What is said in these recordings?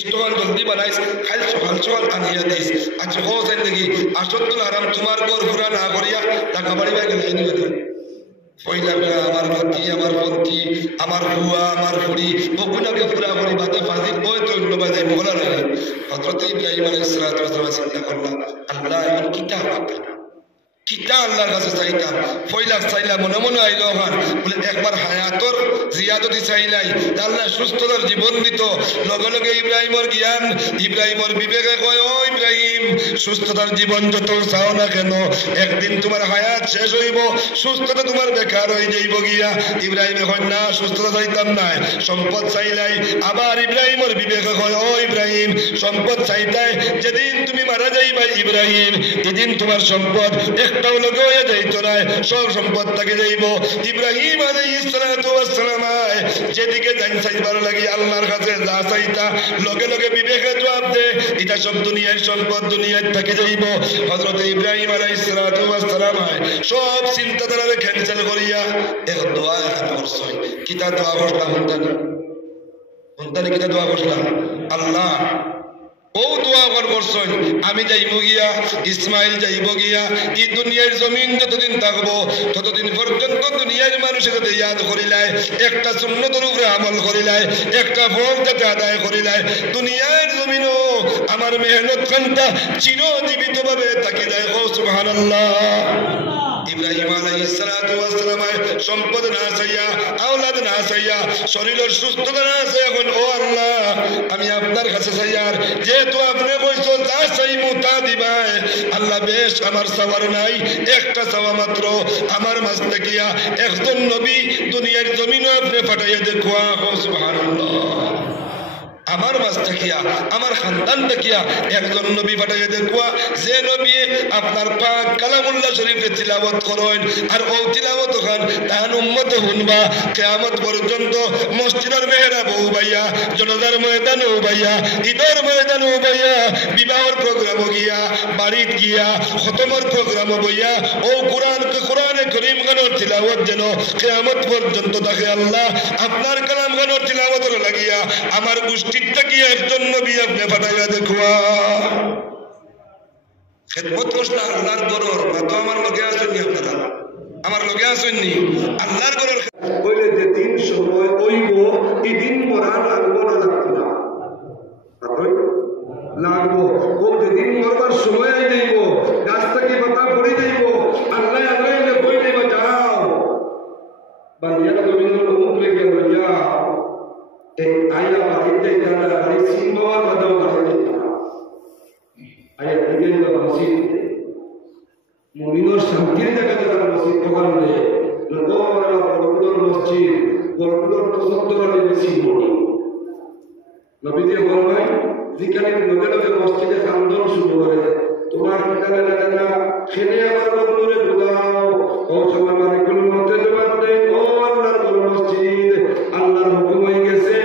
স্টোয়ান জলদি বানাইস খাইল সকাল সকাল আনিয়া দিস আচ্ছা ও যাই দেখি আসতুল আরাম তোমার ঘর পুরা না করিয়া টাকা বাড়ি বাই গেলে নিয়ে দেন পয়লা আমার বাতি আমার পন্থী আমার বুয়া আমার ফুড়ি বকুনাকে পুরা করি বাদে ফাজিল ওই তো ধন্যবাদ মোগলা লাগে হযরত ইব্রাহিম আলাইহিস সালাতু ওয়াস সালাম চিন্তা করলাম আল্লাহ এমন কিতাব কিতা আল্লাহর কাছে চাইতাম পয়লা চাইলা মনে মনে আইলো আমার বলে একবার হায়াতর জিয়াদতি চাইলাই আল্লাহ সুস্থতার জীবন দিত লগে লগে ইব্রাহিমের জ্ঞান ইব্রাহিমের বিবেকে কয় ও ইব্রাহিম সুস্থতার জীবন যত চাও না কেন একদিন তোমার হায়াত শেষ হইব সুস্থতা তোমার বেকার হয়ে যাইব গিয়া ইব্রাহিমে কয় না সুস্থতা চাইতাম না সম্পদ চাইলাই আবার ইব্রাহিমের বিবেকে কয় ও ইব্রাহিম সম্পদ চাইতাই যেদিন তুমি মারা যাইবা ইব্রাহিম এদিন তোমার সম্পদ একটাও লগে হয়ে যাইত না সব সম্পদ থেকে যাইব ইব্রাহিম আলাইহিস সালাতু ওয়াস সালাম যেদিকে যান চাইবার লাগি আল্লাহর কাছে যা চাইতা লগে লগে বিবেকে জবাব দে এটা সব দুনিয়ার সম্পদ দুনিয়ার থেকে যাইব হযরত ইব্রাহিম আলাইহিস সালাতু ওয়াস সালাম সব চিন্তাধারা ক্যান্সেল করিয়া এক দোয়া করছেন কিতা দোয়া করলাম কিতা দোয়া করলাম আল্লাহ ও দোয়া করছেন আমি যাইব গিয়া ইসমাইল যাইব গিয়া এই দুনিয়ার জমিন যতদিন থাকবো ততদিন পর্যন্ত দুনিয়ার মানুষের যাতে ইয়াদ করিলাই একটা সুন্নতের উপরে আমল করিলাই একটা ফল যাতে আদায় করিলাই দুনিয়ার জমিনও আমার মেহনত খানটা চিরজীবিত ভাবে থাকি যায় ও সুবহানাল্লাহ ইব্রাহিম আলাইহিস সালাতু ওয়াস সালাম সম্পদ না চাইয়া আওলাদ না চাইয়া শরীরের সুস্থতা না চাইয়া এখন ও আল্লাহ আমি আপনার কাছে চাইয়ার যেহেতু আপনি কইছেন যা চাইমু তা দিবাই আল্লাহ বেশ আমার চাওয়ার নাই একটা চাওয়া মাত্র আমার মাঝ দেখিয়া একজন নবী দুনিয়ার জমিনে আপনি পাঠাইয়া দেখুয়া সুবহানাল্লাহ আমার মাঝ দেখিয়া আমার খানদান দেখিয়া একজন নবী পাঠাইয়া দেখুয়া যে নবী আপনার পাক কালামুল্লাহ শরীফে তিলাওয়াত করেন আর ও তিলাওয়াত খান তাহার উম্মতে হুনবা কিয়ামত পর্যন্ত মসজিদের মেহরাব উবাইয়া জনতার ময়দান উবাইয়া ঈদের ময়দান উবাইয়া বিবাহের প্রোগ্রাম গিয়া বাড়িত গিয়া খতমের প্রোগ্রাম বইয়া ও কোরআনে করিম গানের তিলাওয়াত যেন কিয়ামত পর্যন্ত থাকে আল্লাহ আপনার কালাম গানের তিলাওয়াতের লাগিয়া আমার গোষ্ঠী একজন নবী আপনি পাঠাইয়া দেখুয়া খেদমত করছিলাম আল্লাহর ঘরের তো আমার লগে আসেননি আপনারা আমার লগে আসেননি আল্লাহর ঘরের বলে যে দিন সময় হইব এই দিন মরা লাগবো না লাগতো না লাগবো ও যেদিন মরবার সময় যাইব গাছ থেকে পাতা পড়ে যাইব আল্লাহ আল্লাহ বই দেব যাও বান্দিয়া গোবিন্দ মুখ লেগে যাও আয়া বাড়িতে যারা বাড়ি সিংহবার বাদাও বাড়িতে আয়া দিকে যারা মসজিদ মুমিনের শান্তির জায়গা যারা মসজিদ দোকান দেয় বড়গুলোর মসজিদ বড়গুলোর প্রসত্তরালে বেশি মনি নবীজি বলবেন যেখানে লোকে লোকে মসজিদে কান্দন শুরু করে তোমার ঠিকানা না খেলে আমার বন্ধুরে ঢুকাও ও সবাই মালিকুল মধ্যে জবাব দেয় ও আল্লাহর বড় মসজিদ আল্লাহর হুকুম হয়ে গেছে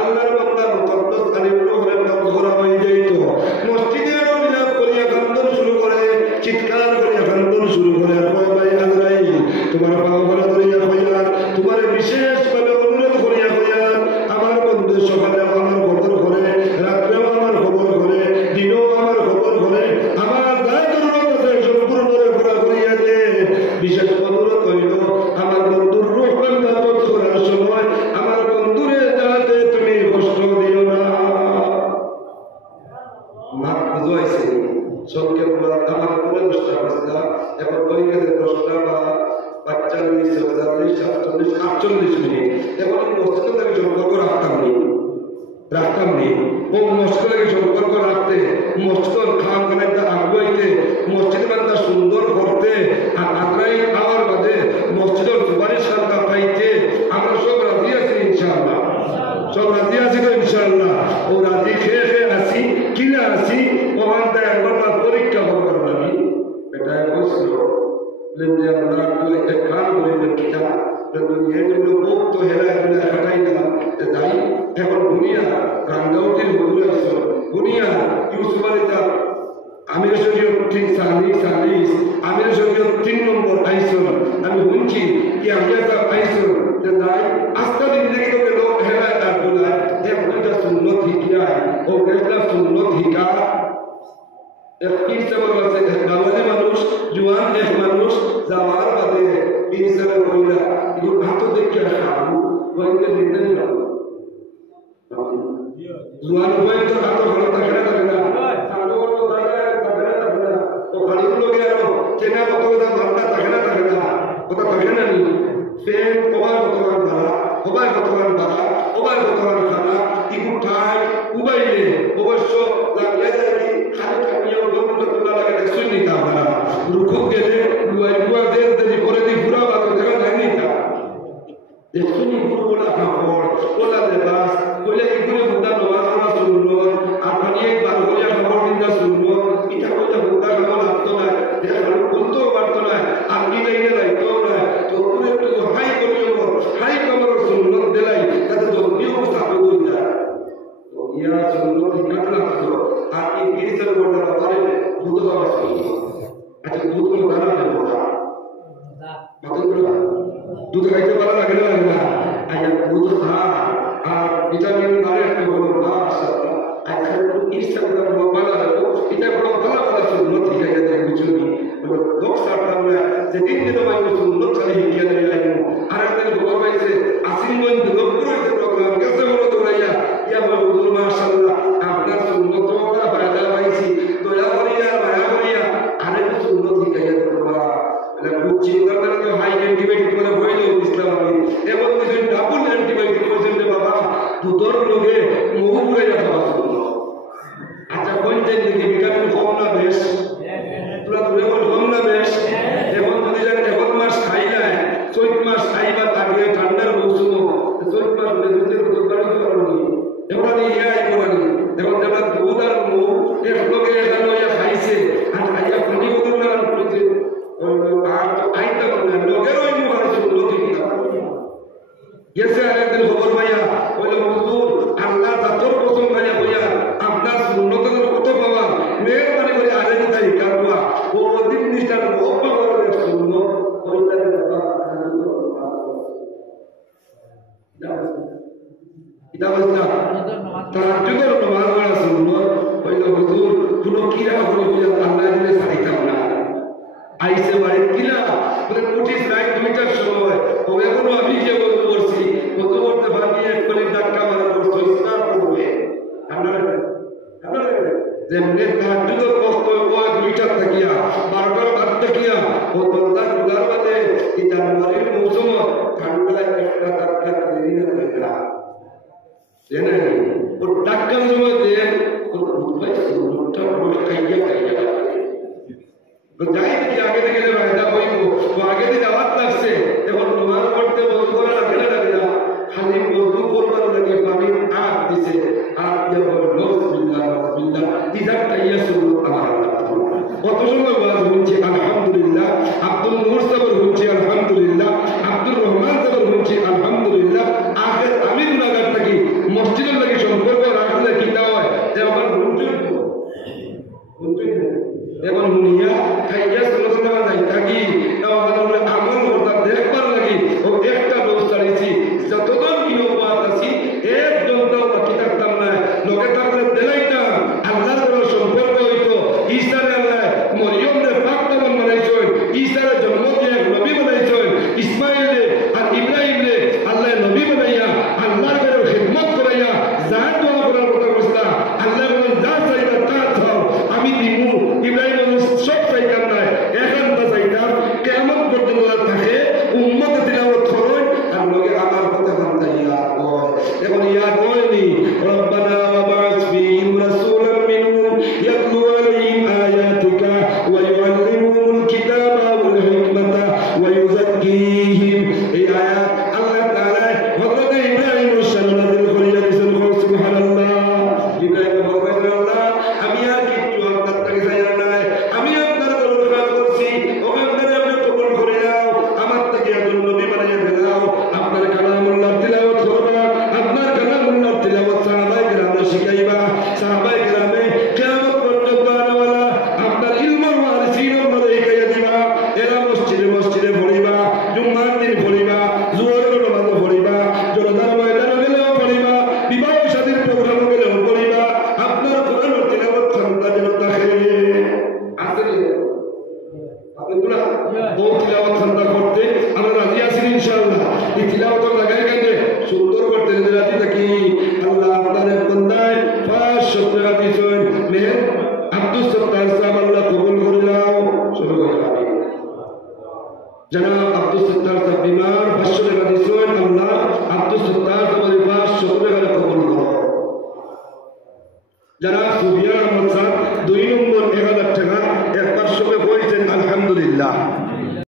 আল্লাহর বান্দা মুকদ্দাস আলিমুল হলেন ধরা হয়ে যাইত মসজিদে বিলাপ করিয়া কান্দন শুরু করে চিৎকার করিয়া কান্দন শুরু করে ভাই আজরাইল তোমার পাওয়া করিয়া হইয়া তোমার বিশেষভাবে অনুরোধ করিয়া হইয়া আমার বন্ধু সকালে আমার খবর করে রাত্রেও আমার খবর করে দিনেও আমার খবর করে আমার দায় অনুরোধ আছে সম্পূর্ণভাবে পুরা করিয়া দে বিশেষ অনুরোধ হইল আমার বন্ধুর রূহ বান্দাপত করার সময় আমার বন্ধুরে যাতে তুমি কষ্ট দিও না মা বুঝাইছে সবকে আমার পুরো 10টা বাজতা এখন ওই গেছে 10টা বা 45 48 মিনিট এখন মসজিদের লাগে সম্পর্ক রাখতাম নেই ও মসজিদের লাগে সম্পর্ক রাখতে মসজিদ খান বানাইতে আগুয়াইতে মসজিদ বান্ধা সুন্দর করতে আর আগ্রাই খাওয়ার বাদে মসজিদের সুপারিশ সরকার পাইতে আমরা সব রাজি আছি ইনশাআল্লাহ সব রাজি আছি তো ইনশাআল্লাহ ও রাজি খেয়ে আসি কিনে আসি ওখান থেকে একবার পরীক্ষা করবার লাগি এটা বলছিল যে আমরা একটা কান করে কিতা দুনিয়ার জন্য মুক্ত হেরা হাঁটাই না তাই এখন দুনিয়া রাঙ্গাউটির হুজুর আসল দুনিয়া ইউসুফ আলিতা আমির শরীয়ত ঠিক সালিস আমির শরীয়ত 3 নম্বর আইসল আমি শুনছি কি আমি একটা আইসল যে তাই আস্তা জিন্দগি তো লোক হেরা তার বলা যে সুন্নত শিকিয়া ও একটা সুন্নত শিকা কি সবব আছে বাঙালি মানুষ জোয়ান এক মানুষ যাওয়ার বাদে ইনসানের কইরা এই ভাত দেখিয়া খাবো বলতে দিতেন না জোয়ান বই তো হাত ভালো থাকে না সামনে তো থাকে না ও গাড়িগুলো গেল চেনা কত কথা থাকে না কথা থাকে না নি ফেন কবার কতবার ভাড়া কবার কতবার ভাড়া কবার কতবার ভাড়া ইকু ঠাই উবাইলে অবশ্য লাগিয়ে যায় খালি খামিয়াও গরম তোলা লাগে দেখছই নি তা ভাড়া রুকু গেলে লুয়াই লুয়া দেন দেরি করে দি পুরা বাদ দেখা যায় নি তা দেখছই নি পুরো বলা খাবার ওলা দে বাস কইলে কি পুরো বুদা নমাজ পড়া শুনলো আর পানি একবার কইয়া খবর দিনটা শুনলো এটা কইলে বুদা খাবার লাগতো না এটা বলতেও পারতো না আর কি লাইনে লাইতো না তো পুরো একটু হাই করিও হাই খবর শুনলো দেলাই তাতে জলদিও সাথে হইতা তো ইয়া শুনলো ঠিক লাগতো আর এই কিসের বড় ব্যাপারে দুধ খাওয়া শুনলো আচ্ছা দুধ কোনো দানা দেবো দুধ খাইতে ভালো লাগে না আচ্ছা দুধ খা আর ভিটামিন বাড়ে একটা বড় মাশাআল্লাহ আচ্ছা ইচ্ছা করে ভালো লাগো এটা বড় ভালো শুনলো ঠিক আছে বুঝুনি লোক সারতাম না যে দিন দিন বাইরে শুনলো খালি হিকিয়া দিয়ে লাগলো আর একদিন খবর পাইছে আসিনগঞ্জ দুর্গাপুর হইতে প্রোগ্রাম গেছে বড় দৌড়াইয়া ইয়া বড় হুজুর মাশাআল্লাহ আপনার শুনলো তো আমরা ফায়দা পাইছি দয়া করিয়া মায়া করিয়া আরেক শুনলো ঠিক আছে বাবা এটা খুব চিন্তা করে তো হাই অ্যান্টিবায়োটিক করে বইলে ইসলাম আমি এবং কিছু ডাবল অ্যান্টিবায়োটিক করেছেন রে বাবা দুধর লোকে মহু পুরাইয়া খাওয়া শুনলো আচ্ছা বলছেন দেখি ভিটামিন কম না বেশ তোরা দূরে বল কম না বেশ এখন যদি জানেন এখন মাস খাই নাই চৈত মাস খাইবার আগে ঠান্ডার মৌসুম চৈত মাস দুধের দুধ বাড়িতে পারবনি এবার ইয়া এবার এখন যেটা দুধ আর মৌ এক লোকে এখানে খাইছে আর খাইয়া পানি বদল না করছে আর তো আইতা বলে লোকের ওই মুখ আর শুনলো ঠিক না গেছে আরেকদিন খবর পাইয়া বলে হুজুর আল্লাহ জাতর কসম খাইয়া বইয়া আপনার সুন্নতের কত পাওয়া মেহরবানি করে আরে দিতাই কারবা ও অধিক নিষ্ঠার অল্প করে শুনলো ওইটাকে এটা বলছিলাম তার যুগের নমাজ পড়া শুনলো বললো হুজুর কোনো কিরা করে বলে আল্লাহ দিলে চাইতাম না আইসে বাড়ি কিলা বলে উঠিস রাত 2টার সময় ও এখনো আমি গিয়ে বলছি কত করতে পারবি এক করে ডাক্কা মারা করছো ইসলাম করবে যেমনি তার যুগের কষ্ট ও 2টার থাকিয়া 12টার বাদ থাকিয়া ও দরদার গুলার বাদে এই জানুয়ারির মৌসুম ঠান্ডায় একটা ডাক্কা দেরি না দেখা জানেন ও ডাক্কার সময় দেন ও উঠবাই সুন্নতটা বড় কাইয়া তো যাই কি আগে থেকে যে ফায়দা হইব তো আগে থেকে আওয়াজ লাগছে এখন তোমার করতে বলতে করা লাগে না খালি বলতে করবার লাগে পানি আগ দিছে আর দিয়ে বলে বিসমিল্লাহ বিসমিল্লাহ ইজাটা ইয়াসুল আমার কত সময় ওয়াজ হচ্ছে আলহামদুলিল্লাহ আব্দুল নূর সাহেব হচ্ছে আলহামদুলিল্লাহ আব্দুর রহমান সাহেব হচ্ছে আলহামদুলিল্লাহ আখের আমি গুনাহগার থাকি মসজিদের লাগি সম্পর্ক রাখলে কি হয় যে আমার এখন হুনিয়া খাইয়া সুলসনা নাই থাকি আমাদের আমল করতে দেখবার লাগি ও একটা লোক চালিয়েছি যতজন ইনবাত আছি একজন তো বাকি থাকতাম না লোকে থাকলে দেলাই না আল্লাহর বড় সম্পর্ক হইতো ঈসার আল্লাহ মরিয়ম রে পাক নাম বানাইছেন ঈসার জন্ম দিয়ে নবী বানাইছেন ইসমাইল রে আর ইব্রাহিম রে আল্লাহ নবী বানাইয়া আল্লাহর বড় খিদমত করাইয়া জান দোয়া করার কথা কইতা আল্লাহর বড় যা চাইতা তা দাও আমি দিমু ইব্রাহিম সব চাইতাম না এখন তো চাইতাম কেমন পর্যন্ত থাকে উম্মত তিলাওয়াত করেন আর লোকে আমার কথা মানতে ইয়া এখন ইয়া কইনি রব্বানা ওয়া বা'আথ ফীহিম রাসূলাম মিনহুম ইয়াতলু আলাইহিম আয়াতিকা ওয়া ইউআল্লিমুহুমুল কিতাবা ওয়াল হিকমাতা ওয়া ইউযাক্কিহিম এই আয়াত আল্লাহ তাআলা হযরত ইব্রাহিমের সামনে নাযিল করিয়া দিয়েছেন সুবহানাল্লাহ ইব্রাহিম বলেন আল্লাহ আমি আর কিছু আপনার থেকে চাই না আমি আপনার দরবার করছি ওখানে আপনি কবুল করে নাও আমার থেকে একজন নবী বানিয়ে দাও আপনার কালামুল্লাহ তিলাওয়াত করবা আপনার কালামুল্লাহ তিলাওয়াত সাহাবায়ে কেরামে শিখাইবা সাহাবায়ে কেরামে কিয়ামত পর্যন্ত আনাওয়ালা আপনার ইলমের ওয়ারিসিনের মালায়েকা দিবা এরা মসজিদে মসজিদে পড়িবা জুম্মার দিন পড়িবা জোহরের নামাজ পড়িবা জোরদার ময়দানে গেলেও পড়িবা বিবাহ শাদীর প্রোগ্রাম বহুত